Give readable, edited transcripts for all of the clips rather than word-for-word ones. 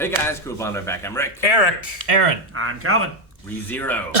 Hey guys, Cool Blonde back. I'm Rick. Eric. Aaron. I'm Calvin. ReZero.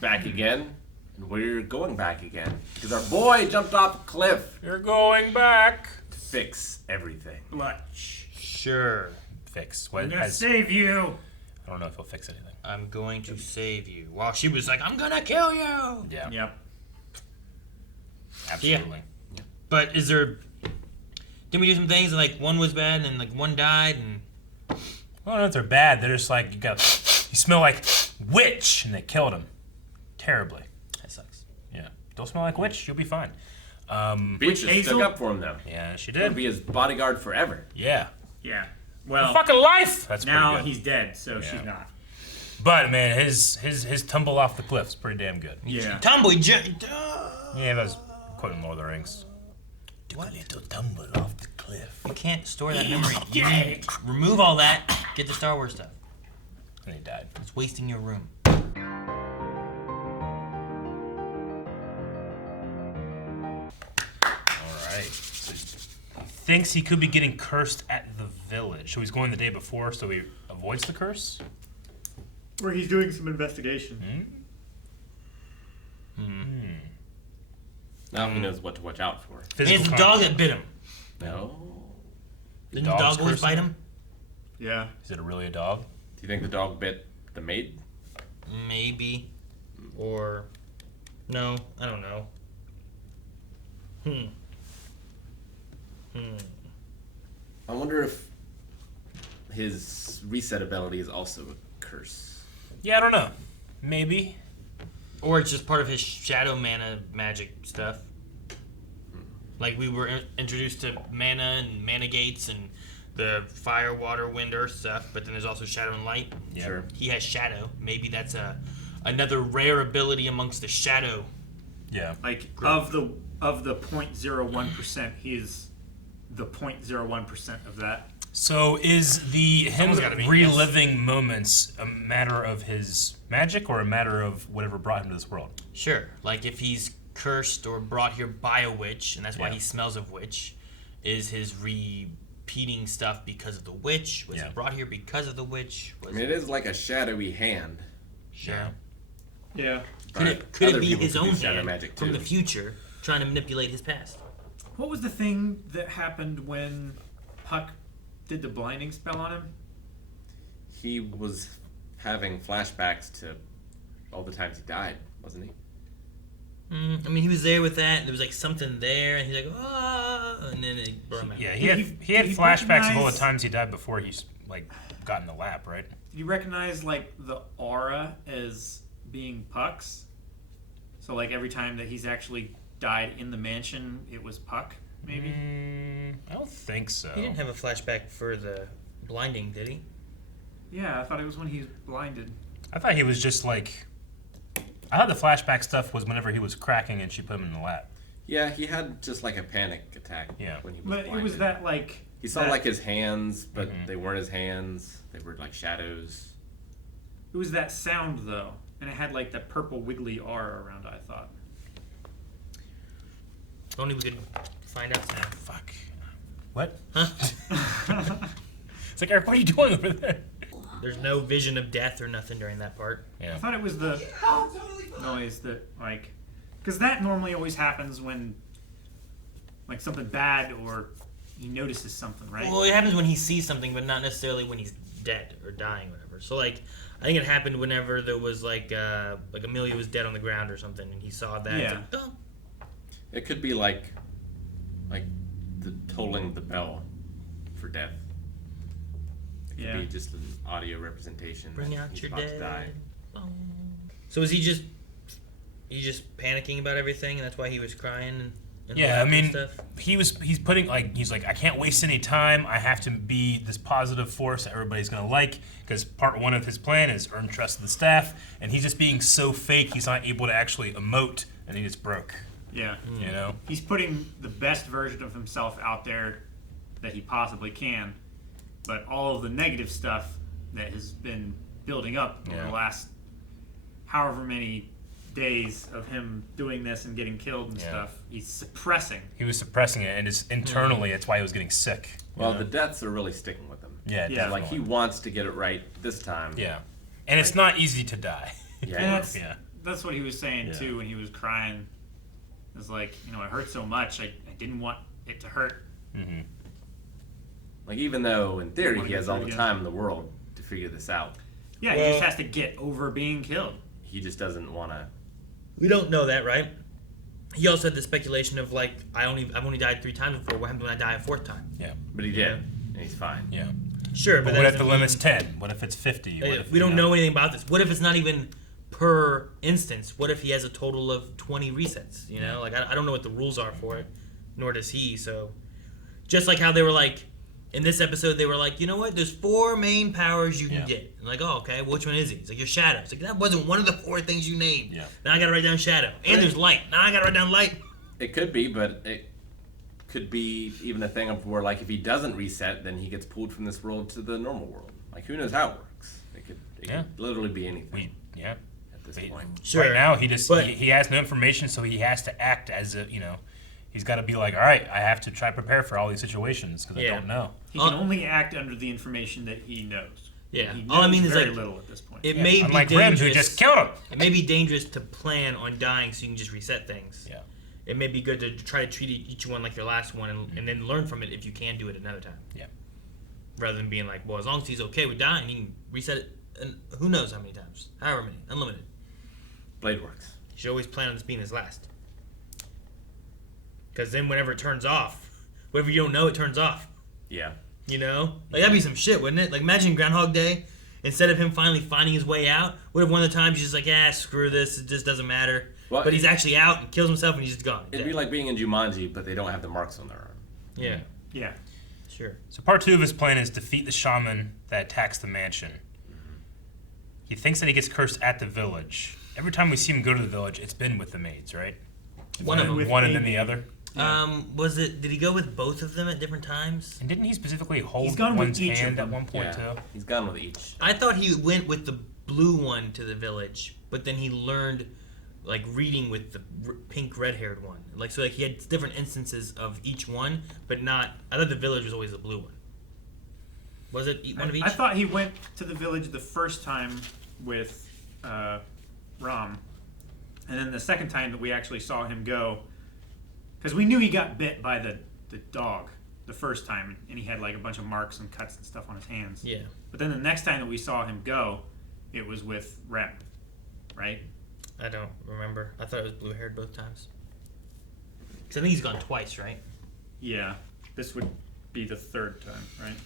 Back again. And we're going back again. Because our boy jumped off the cliff You're going back. to fix everything. Clutch. Sure. Fix. What I'm gonna has, save you. I don't know if he'll fix anything. I'm going to save you. While she was like, I'm gonna kill you. Yeah. Yep. Absolutely. Yeah. But is there... Didn't we do some things like one was bad and like one died and... Well, not if they're bad. They're just like, you smell like witch, and they killed him. Terribly. That sucks. Yeah. Don't smell like witch, you'll be fine. Beach just Hazel? stuck up for him though. Yeah, she He'll did. be his bodyguard forever. Yeah. Yeah. Well, Fucking life! That's now pretty good. he's dead, so Yeah. she's not. But, man, his tumble off the cliff's pretty damn good. Yeah. Tumbly Yeah, that's quoting Lord of the Rings. Took a little tumble off the cliff. You can't store that memory. You need to remove all that. Get the Star Wars stuff. And he died. It's wasting your room. Alright. So he thinks he could be getting cursed at the village. So he's going the day before so he avoids the curse? Where he's doing some investigation. Now he knows what to watch out for. It's the dog that bit him. No. Didn't the dog's dog always cursing bite him? him? Yeah. Is it really a dog? Do you think the dog bit the maid? Maybe. Or... No, I don't know. I wonder if his reset ability is also a curse. Yeah, I don't know. Maybe. Or it's just part of his shadow mana magic stuff. Like we were introduced to mana and mana gates and the fire, water, wind, earth stuff, but then there's also shadow and light. Yeah. Sure. He has shadow. Maybe that's another rare ability amongst the shadow. Yeah. Like of the 0.01%, he is the 0.01% of that. So is the him Someone's gotta be, reliving moments a matter of his magic or a matter of whatever brought him to this world? Sure. Like if he's cursed or brought here by a witch, and that's why Yeah. he smells of witch, is his repeating stuff because of the witch? Was Yeah. he brought here because of the witch? I Was mean, it is like a shadowy hand. Sure. Yeah. Could Other it be people his could do own shadow hand magic from too. the future trying to manipulate his past? What was the thing that happened when Puck did the blinding spell on him? He was having flashbacks to all the times he died, wasn't he? I mean, he was there with that, and there was like something there, and he's like, ah, and then it brought him out. Yeah, Did he had he flashbacks of all the recognize- times he died before he's like got in the lap, right? Did you recognize like the aura as being Puck's? So like every time that he's actually died in the mansion, it was Puck, maybe? I don't think so. He didn't have a flashback for the blinding, did he? Yeah, I thought it was when he was blinded. I thought he was just like. I thought the flashback stuff was whenever he was cracking and she put him in the lap. Yeah, he had just like a panic attack Yeah. when he was But it was blinded. that like He saw that- like his hands, but they weren't his hands. They were like shadows. it was that sound though, and it had like that purple wiggly aura around it, I thought. If only we could find out soon. Fuck. What? Huh? It's like, Eric, what are you doing over there? There's no vision of death or nothing during that part. Yeah. I thought it was the noise that like, because that normally always happens when like something bad or he notices something, right? Well, it happens when he sees something, but not necessarily when he's dead or dying or whatever. So, like, I think it happened whenever there was, like Amelia was dead on the ground or something, and he saw that. Yeah. It's like, "Oh." It could be like the tolling the bell for death. It could Yeah. be just an audio representation. Bring that out he's your about to dead. die. So is he just panicking about everything, and that's why he was crying? And Yeah, I mean, stuff? he's putting he's like, I can't waste any time. I have to be this positive force that everybody's gonna like, because part one of his plan is earn trust of the staff, and he's just being so fake he's not able to actually emote, and he just broke. Yeah. You know? He's putting the best version of himself out there that he possibly can, but all of the negative stuff that has been building up over Yeah. the last however many days of him doing this and getting killed and Yeah. stuff, he's suppressing. He was suppressing it, and it's internally, that's why he was getting sick. Well, you know? the deaths are really sticking with him. Yeah, Yeah. Like he wants to get it right this time. Yeah, and it's not easy to die. Yeah. And that's, Yeah. that's what he was saying Yeah. too when he was crying. It was like, it hurt so much, I didn't want it to hurt. Mm-hmm. Like even though in theory Wanna he go has through all it the again. time in the world to figure this out, Yeah, Well- he just has to get over being killed. he just doesn't want to. We don't know that, right? He also had the speculation of like, I've only died 3 times before. What happens when I die a 4th time? Yeah, But he did, and he's fine. yeah. Sure, But that what if doesn't the mean- limit's 10? What if it's 50? What if, we you don't know anything about this. What if it's not even per instance? What if he has a total of 20 resets? Like I don't know what the rules are for it, nor does he. So, just like how they were like, in this episode, they were like, you know what? There's 4 main powers you can Yeah. get. I'm like, oh, okay. Well, which one is he? It's like your shadow. It's like that wasn't one of the 4 things you named. Yeah. Now I gotta write down shadow. And there's light. Now I gotta write down light. It could be, but it could be even a thing of where, like, if he doesn't reset, then he gets pulled from this world to the normal world. Like, who knows how it works? It could Yeah. literally be anything Yeah. at this Wait. point. Sure. Right now, he just But- he has no information, so he has to act as a he's got to be like, all right, I have to try to prepare for all these situations because I Yeah. don't know. He can only act under the information that he knows. Yeah. He knows All I mean is very like little at this point. it may be Unlike Grim, dangerous. who just killed him. It may be dangerous to plan on dying so you can just reset things. Yeah. It may be good to try to treat each one like your last one and then learn from it if you can do it another time. Yeah. Rather than being like, well, as long as he's okay with dying, he can reset it and who knows how many times. However many. Unlimited. Blade works. You should always plan on this being his last. Because then whenever it turns off, whatever you don't know, it turns off. Yeah. Like that'd be some shit, wouldn't it? Like imagine Groundhog Day, instead of him finally finding his way out, what if one of the times he's just like, screw this, it just doesn't matter. Well, but he's actually out and kills himself and he's just gone. It'd be like being in Jumanji, but they don't have the marks on their arm. Yeah, Yeah. sure. So part 2 of his plan is defeat the shaman that attacks the mansion. He thinks that he gets cursed at the village. Every time we see him go to the village, it's been with the maids, right? One of them. With One and a then the maid. other. Did he go with both of them at different times? And didn't he specifically hold He's gone with one's each of hand at them. one point too? He's gone with each. I thought he went with the blue one to the village, but then he learned like reading with the pink red-haired one. Like so, like he had different instances of each one, but not. I thought the village was always the blue one. Was it one of each? I thought he went to the village the first time with Ram, and then the second time that we actually saw him go, because we knew he got bit by the dog the first time, and he had like a bunch of marks and cuts and stuff on his hands. Yeah. But then the next time that we saw him go, it was with Rem, right? I don't remember. I thought it was blue-haired both times. Because I think he's gone twice, right? Yeah. This would be the third time, right?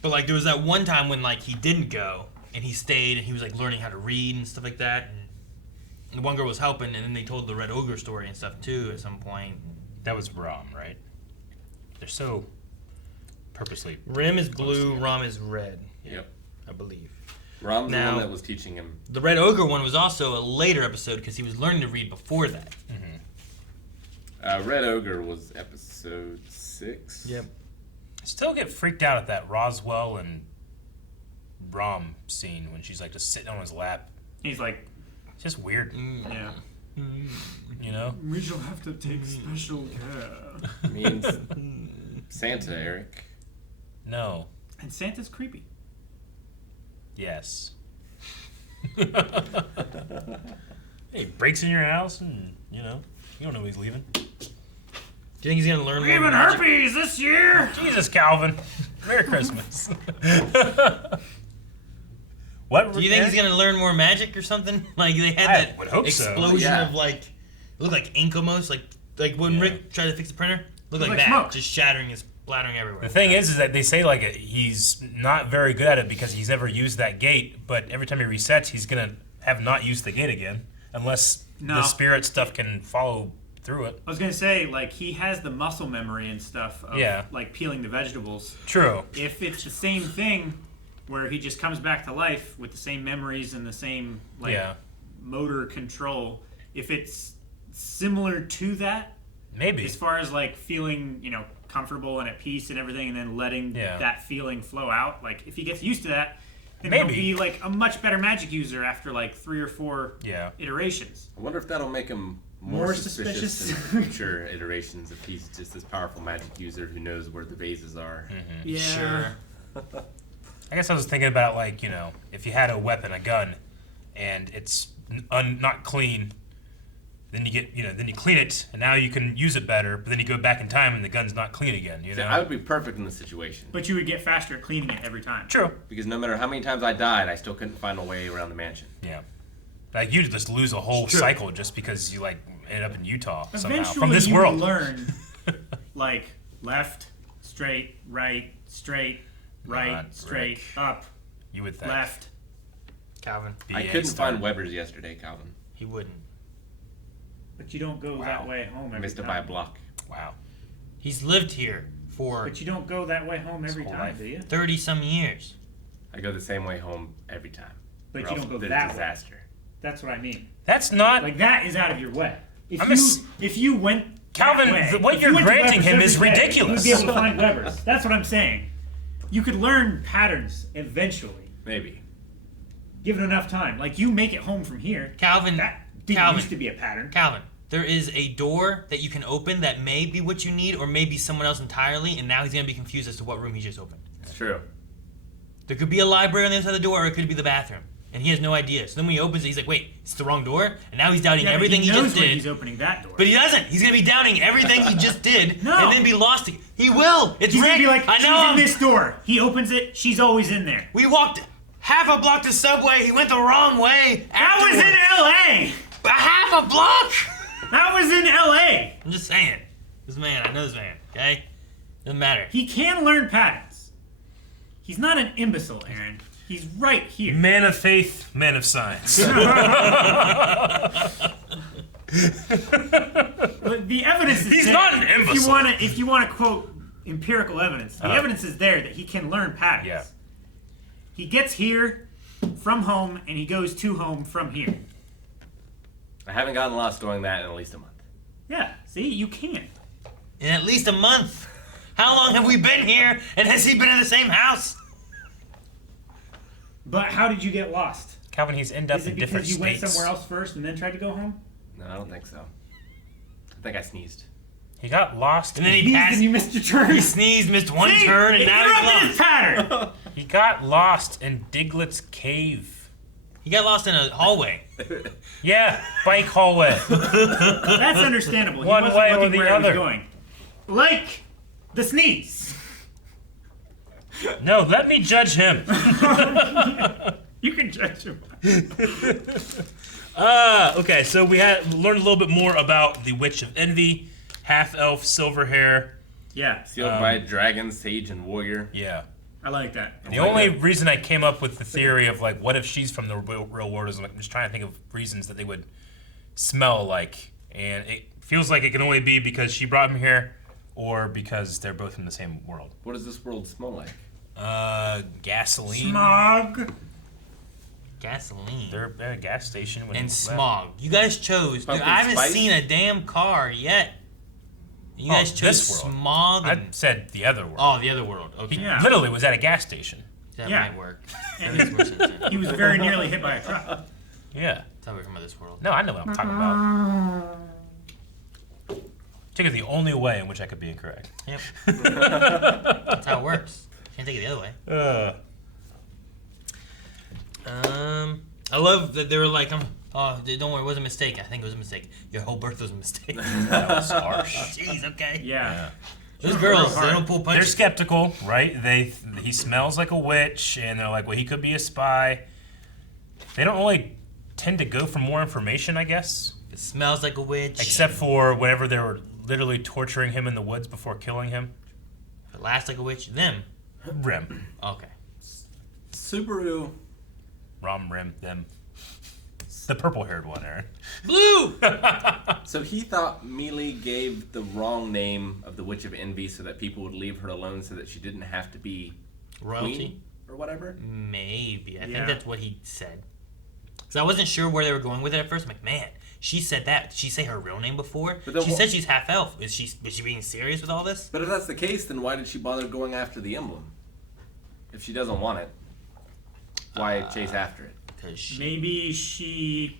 But like there was that one time when like he didn't go and he stayed and he was like learning how to read and stuff like that. And the one girl was helping, and then they told the Red Ogre story and stuff too at some point. That was Ram, right? They're so purposely. Rim is blue, Ram is red, Yep. I believe. Rom's the Now- one that was teaching him. The Red Ogre one was also a later episode because he was learning to read before that. Red Ogre was episode 6. Yep. I still get freaked out at that Roswell and Ram scene when she's like just sitting on his lap. He's like, It's just weird, yeah. you know? We shall have to take special care. Means Santa, Eric. No. And Santa's creepy. Yes. He breaks in your house and, you don't know he's leaving. Do you think he's gonna learn more Even magic? herpes this year! Jesus, Calvin. Merry Christmas. What? Do you think he's gonna learn more magic or something? Like they had I that would hope so. explosion Yeah. of like, it looked like ink almost, like when Yeah. Rick tried to fix the printer, looked like like that, smoke. just shattering and splattering everywhere. The thing is that they say like he's not very good at it because he's never used that gate. But every time he resets, he's gonna have not used the gate again, unless No. the spirit stuff can follow through it. I was gonna say, like, he has the muscle memory and stuff of, Yeah. like, peeling the vegetables. True. If it's the same thing, where he just comes back to life with the same memories and the same, like, Yeah. motor control, if it's similar to that, Maybe. as far as, like, feeling, comfortable and at peace and everything, and then letting Yeah. that feeling flow out, like, if he gets used to that, then Maybe. he'll be, like, a much better magic user after, like, 3 or 4 Yeah. iterations. I wonder if that'll make him More more suspicious suspicious? in future iterations if he's just this powerful magic user who knows where the vases are. Yeah. Sure. I guess I was thinking about, like, if you had a weapon, a gun, and it's not clean, then you get, then you clean it, and now you can use it better, but then you go back in time and the gun's not clean again, See, I would be perfect in this situation. But you would get faster at cleaning it every time. True. Because no matter how many times I died, I still couldn't find a way around the mansion. Yeah. Like, you'd just lose a whole cycle just because you, like, ended up in Utah somehow. Eventually, From this you world. will learn, like, left, straight, right, straight, Rick. up, You would think. left. Calvin. I BA couldn't started. find Weber's yesterday, Calvin. He wouldn't. But you don't go that way home I every missed it time. by a block. Wow. He's lived here for But you don't go that way home every whole time, life. do you? 30-some years. I go the same way home every time. But Or you else don't go it's a that way. disaster. That's what I mean. That's not... Like, that is out of your way. I'm If you went Calvin, that way, what if you're you went to granting Weber's him is every day, ridiculous. You'd be able to find Weber's. That's what I'm saying. You could learn patterns eventually, Maybe. given enough time. Like, you make it home from here. Calvin. That didn't Calvin. used to be a pattern. Calvin, there is a door that you can open that may be what you need or may be someone else entirely, and now he's going to be confused as to what room he just opened. It's true. There could be a library on the other side of the door, or it could be the bathroom. And he has no idea. So then when he opens it, he's like, wait, it's the wrong door? And now he's doubting Yeah, but everything he he knows just when did. he's opening that door. But he doesn't. He's going to be doubting everything he just did No. and then be lost. He will. It's He's Rick. gonna be like, I she's know in him. this door. He opens it. She's always in there. We walked half a block to Subway. He went the wrong way. That was in L.A. A half a block. That was in L.A. I'm just saying. This man, I know this man, okay? Doesn't matter. He can learn patterns. He's not an imbecile, Aaron. He's right here. Man of faith, man of science. But the evidence is He's there. not an imbecile. If you want to quote empirical evidence, the evidence is there that he can learn patterns. Yeah. He gets here from home and he goes to home from here. I haven't gotten lost doing that in at least a month. Yeah, see, you can. In at least a month. How long have we been here? And has he been in the same house? But how did you get lost? Calvin, he's ended up Is it in different because you went states. somewhere else first and then tried to go home? No, I don't think so. I think I sneezed. He got lost. And then he Sneezed passed. and you missed your turn. He sneezed, missed one See? turn, and It now interrupted he's his lost. pattern. He got lost in Diglett's cave. He got lost in a hallway. Yeah, bike hallway. That's understandable. He One wasn't way or looking the where he other. was going. Like the sneeze. No, let me judge him. You can judge him. Okay, so we learned a little bit more about the Witch of Envy, half-elf, silver hair. Yeah, Sealed by a dragon, sage, and warrior. Yeah. I like that. The only reason I came up with the theory of, like, what if she's from the real world is, like, I'm just trying to think of reasons that they would smell like. And it feels like it can only be because she brought him here or because they're both from the same world. What does this world smell like? Gasoline. Smog. Gasoline. They're at a gas station. When And he left. smog. You guys chose. Dude, Pumpkin I haven't spice? seen a damn car yet. You guys chose this world. smog I and... said the other world. Oh, the other world. Okay. He Yeah. literally was at a gas station. That Yeah. might work. That makes more sense. Then. He was very nearly hit by a truck. Yeah. Tell me from this world. No, I know what I'm talking about. Take it the only way in which I could be incorrect. Yep. That's how it works. Can't take it the other way. I love that they were like, oh, don't worry, it was a mistake. I think it was a mistake. Your whole birth was a mistake. That was harsh. Jeez, okay. Yeah. Those girls, they don't pull They're punches. skeptical, right? He smells like a witch, and they're like, well, he could be a spy. They don't really tend to go for more information, I guess, It smells like a witch. except for whenever they were literally torturing him in the woods before killing him. If it lasts like a witch, them. Rim, Okay. Subaru. Rim, them. The purple-haired one, Aaron. Blue! So he thought Mealy gave the wrong name of the Witch of Envy so that people would leave her alone so that she didn't have to be Royalty? queen or whatever. Maybe. I Yeah. think that's what he said. Because I wasn't sure where they were going with it at first. I'm like, man, she said that. Did she say her real name before? But then She wha- said she's half elf. Was she being serious with all this? But if that's the case, then why did she bother going after the emblem? If she doesn't want it, why chase after it? Because she. Maybe she.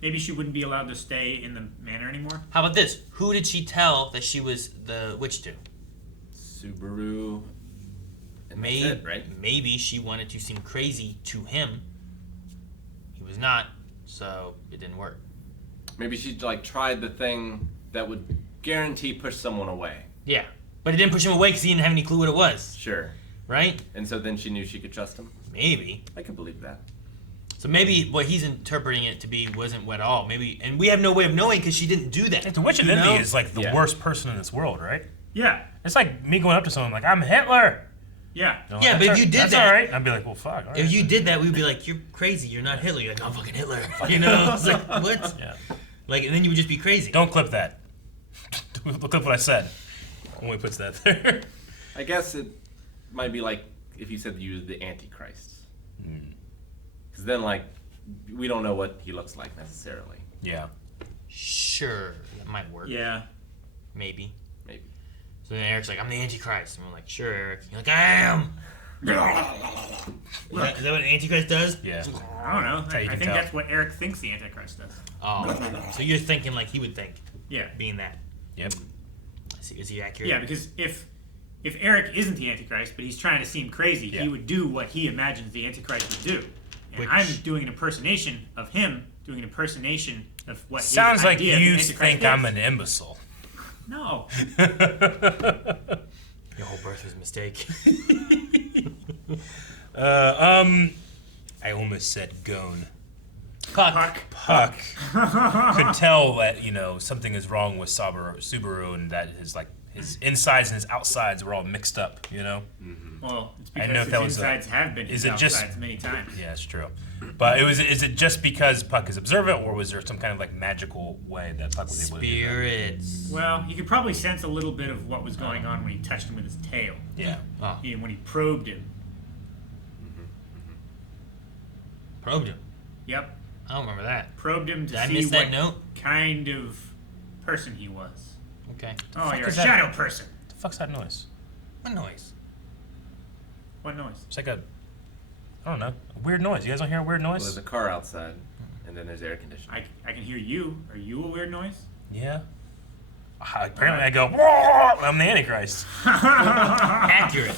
Maybe she wouldn't be allowed to stay in the manor anymore. How about this? Who did she tell that she was the witch to? Subaru. And that's it, right? Maybe she wanted to seem crazy to him. He was not, so it didn't work. Maybe she like tried the thing that would guarantee push someone away. Yeah, but it didn't push him away because he didn't have any clue what it was, Sure. right? And so then she knew she could trust him. Maybe. I could believe that. So maybe what he's interpreting it to be wasn't at all. Maybe, and we have no way of knowing because she didn't do that. The Witch of You Envy know? is like the Yeah. worst person in this world, right? Yeah. It's like me going up to someone like, I'm Hitler. Yeah. You know, Yeah, that's but if you did that's that- all right. I'd be like, well, fuck. All right. If you did that, we'd be like, "You're crazy. You're not Hitler." You're like, "I'm fucking Hitler." You know? It's like, what? Yeah. Like, and then you would just be crazy. Don't clip that. Look up what I said. When he puts that there. I guess it might be like if you said you were the Antichrist. Because then, like, we don't know what he looks like necessarily. Yeah. Sure, that might work. Yeah. Maybe. Maybe. So then Eric's like, "I'm the Antichrist," and we're like, "Sure, Eric." You're like, "I am." Is that what an Antichrist does? Yeah. I don't know. how you I can think tell. that's what Eric thinks the Antichrist does. Oh, so you're thinking like he would think, Yeah. being that. Yep. Is he accurate? Yeah, because if Eric isn't the Antichrist, but he's trying to seem crazy, Yeah. he would do what he imagines the Antichrist would do. And Which- I'm doing an impersonation of him, doing an impersonation of what Sounds his like idea of you the Antichrist think is. I'm an imbecile. No. Your whole birth was a mistake. I almost said gone. Puck. Puck. Puck could tell that, you know, something is wrong with Subaru and that his insides and his outsides were all mixed up, you know? Well, it's I know because if his that was insides have been is his it just- outsides many times. Yeah, it's true. But is it just because Puck is observant, or was there some kind of like magical way that Puck was able to do that? Spirits. Well, you could probably sense a little bit of what was going on when he touched him with his tail. Yeah. Oh, When he probed him. probed him. Yep. I don't remember that. Probed him to Did I see miss that what note? kind of person he was. Okay. Oh, fuck you're a is that? shadow person. What the fuck's that noise? What noise? What noise? It's like a, I don't know, a weird noise. You guys don't hear a weird Well, noise? there's a car outside, and then there's air conditioning. I can hear you. Are you a weird noise? Yeah. Apparently I go, whoa, I'm the Antichrist. Accurate.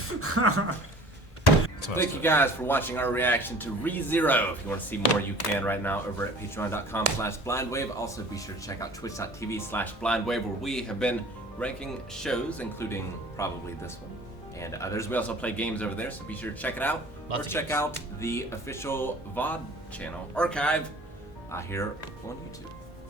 Thank you guys for watching our reaction to ReZero. If you want to see more, you can right now over at patreon.com/blindwave. Also, be sure to check out twitch.tv/blindwave, where we have been ranking shows, including probably this one and others. We also play games over there, so be sure to check it out. Lots or of check games. out the official VOD channel, Archive, here on YouTube.